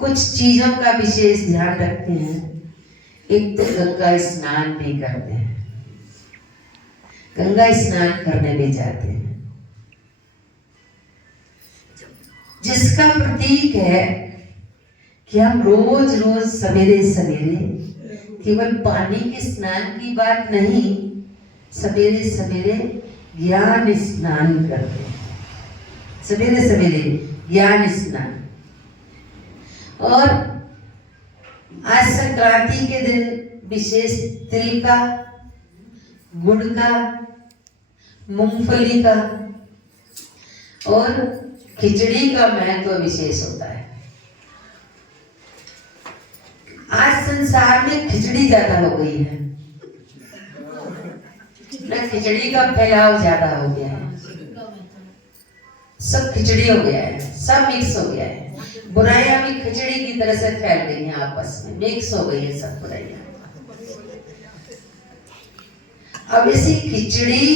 कुछ चीजों का विशेष ध्यान रखते हैं। एक तो गंगा स्नान भी करते हैं, गंगा स्नान करने भी जाते हैं, जिसका प्रतीक है कि हम रोज रोज सवेरे सवेरे केवल पानी के स्नान की बात नहीं, सवेरे सवेरे ज्ञान स्नान करते हैं। सवेरे सवेरे ज्ञान स्नान। और आज संक्रांति के दिन विशेष तिल का, गुड़ का, मूंगफली का और खिचड़ी का महत्व विशेष होता है। आज संसार में खिचड़ी ज्यादा हो गई है ना, खिचड़ी का फैलाव ज्यादा हो गया है, सब खिचड़ी हो गया है, सब मिक्स हो गया है। बुराइयां भी खिचड़ी की तरह से फैल गई हैं, आपस में मिक्स हो गई है सब बुराइयां। अब इसी खिचड़ी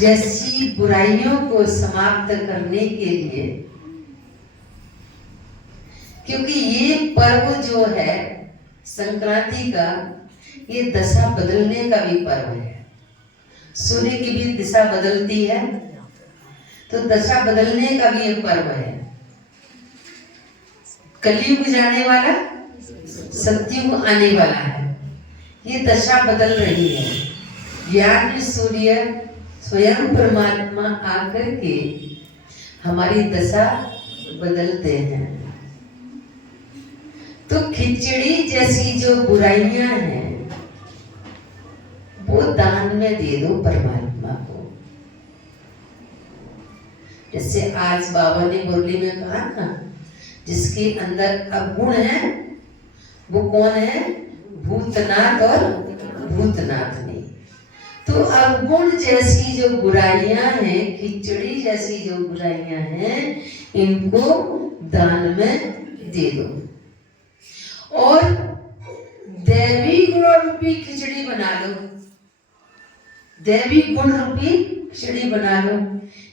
जैसी बुराइयों को समाप्त करने के लिए, क्योंकि ये पर्व जो है संक्रांति का, ये दशा बदलने का भी पर्व है। सूर्य की भी दिशा बदलती है, तो दशा बदलने का भी एक पर्व है। कलयुग जाने वाला, सतयुग आने वाला है, ये दशा बदल रही है। ज्ञान सूर्य स्वयं परमात्मा आकर के हमारी दशा बदलते हैं। तो खिचड़ी जैसी जो बुराइयां हैं वो दान में दे दो परमात्मा को। जैसे आज बाबा ने मुरली में कहा ना, जिसके अंदर अवगुण है वो कौन है? भूतनाथ और भूतनाथ नहीं। तो अवगुण जैसी जो बुराइयां हैं, खिचड़ी जैसी जो बुराइयां हैं, इनको दान में दे दो। और दैवी गुण रूपी खिचड़ी बना लो, दैवी गुण रूपी खिचड़ी बना लो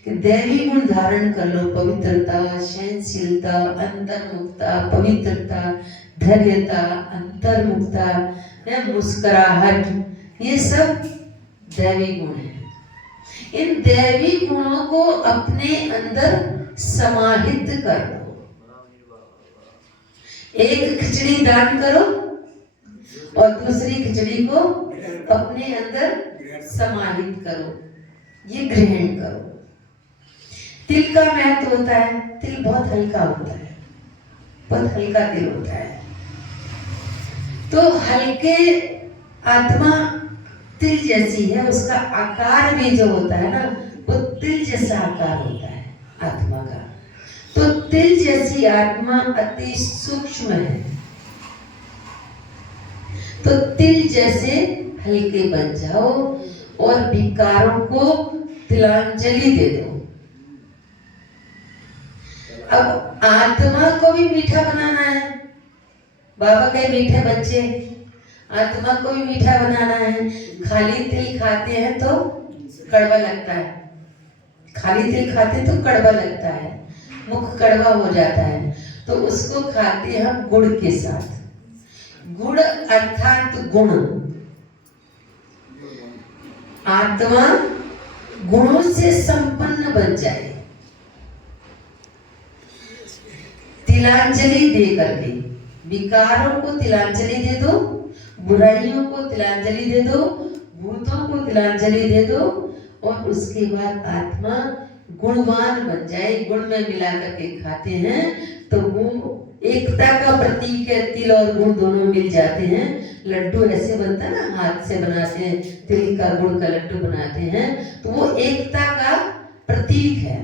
कि दैवी गुण धारण कर लो। पवित्रता, सहनशीलता, अंतर्मुखता, पवित्रता, धैर्यता, अंतर्मुखता, मुस्कुराहट, ये सब दैवी गुण है। इन दैवी गुणों को अपने अंदर समाहित कर लो। एक खिचड़ी दान करो और दूसरी खिचड़ी को अपने अंदर समाहित करो, ये ग्रहण करो। तिल का महत्व होता है, तिल बहुत हल्का होता है, बहुत हल्का तिल होता है। तो हल्के आत्मा तिल जैसी है, उसका आकार भी जो होता है ना, वो तिल जैसा आकार होता है आत्मा का। तो तिल जैसी आत्मा अति सूक्ष्म है, तो तिल जैसे हल्के बन जाओ और विकारों को तिलांजलि दे दो। अब आत्मा को भी मीठा बनाना है। बाबा के मीठे बच्चे, आत्मा को भी मीठा बनाना है। खाली तिल खाते हैं तो कड़वा लगता है, खाली तिल खाते तो कड़वा लगता है, मुख कड़वा हो जाता है। तो उसको खाते हम गुड़ के साथ। गुड़ अर्थात गुण। आत्मा गुणों से संपन्न बन जाए, तिलांजलि दे करके। विकारों को तिलांजलि दे दो, बुराइयों को तिलांजलि दे दो, भूतों को तिलांजलि दे दो, और उसके बाद आत्मा गुणवान बन जाए। गुण में मिला करके खाते हैं तो वो एकता का प्रतीक है। तिल और गुड़ दोनों मिल जाते हैं। लड्डू ऐसे बनता है ना, हाथ से बनाते हैं, तिल का गुड़ का लड्डू बनाते हैं, तो वो एकता का प्रतीक है।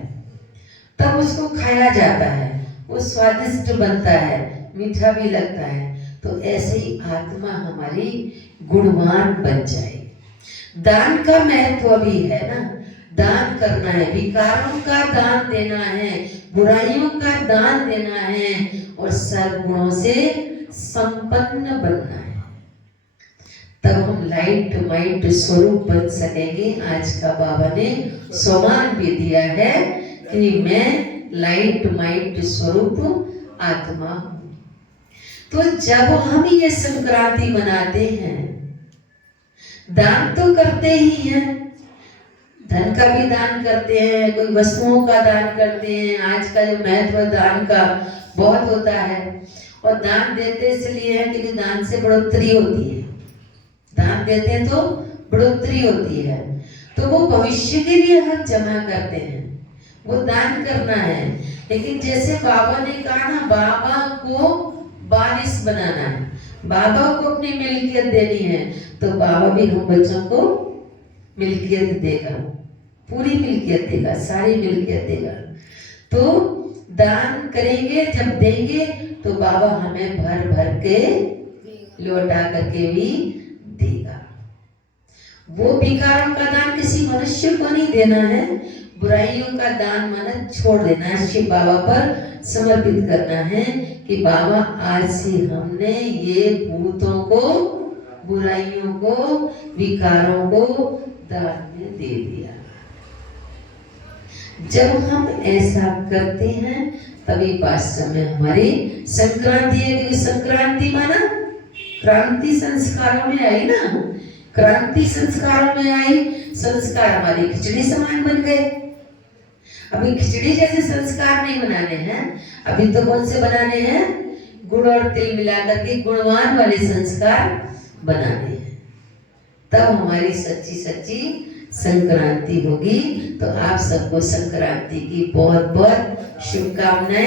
तब उसको खाया जाता है, वो स्वादिष्ट बनता है, मीठा भी लगता है। तो ऐसे ही आत्मा हमारी गुणवान बन जाए। दान का महत्व भी है ना, दान करना है, विकारों का दान देना है, बुराइयों का दान देना है, और सर्वगुणों से संपन्न बनना है। तब हम लाइट माइट स्वरूप बन सकेंगे। आज का बाबा ने सोमान भी दिया है कि मैं लाइट माइट स्वरूप आत्मा हूँ। तो जब हम ये संक्रांति मनाते हैं, दान तो करते ही हैं, धन का भी दान करते हैं, कोई वस्तुओं का दान करते हैं। आज का जो महत्व दान का बहुत होता है, और दान देते इसलिए है क्योंकि दान से बढ़ोतरी होती है। दान देते हैं तो बढ़ोतरी होती है, तो वो भविष्य के लिए हम जमा करते हैं, वो दान करना है। लेकिन जैसे बाबा ने कहा ना, बाबा को वारिस बनाना है, बाबा को अपनी मिल्कियत देनी है, तो बाबा भी हम बच्चों को मिल्कियत देगा, पूरी मिल्कियत देगा, सारी मिल्कियत देगा। तो दान करेंगे, जब देंगे तो बाबा हमें भर भर के लौटा करके भी देगा। वो विकारों का दान किसी मनुष्य को नहीं देना है, बुराइयों का दान मन छोड़ देना है, शिव बाबा पर समर्पित करना है कि बाबा आज से हमने ये भूतों को, बुराइयों को, विकारों को दान में दे दिया। जब हम ऐसा करते हैं तभी वास्तव में हमारी संक्रांति है। क्योंकि संक्रांति माना क्रांति संस्कारों में आई ना, क्रांति संस्कारों में आई, संस्कार हमारी खिचड़ी समान बन गए। अभी खिचड़ी जैसे संस्कार नहीं बनाने हैं, अभी तो कौन से बनाने हैं, गुड़ और तिल मिलाकर के गुणवान वाले संस्कार बनाने हैं। तब हमारी सच्ची सच्ची संक्रांति होगी। तो आप सबको संक्रांति की बहुत बहुत शुभकामनाएं।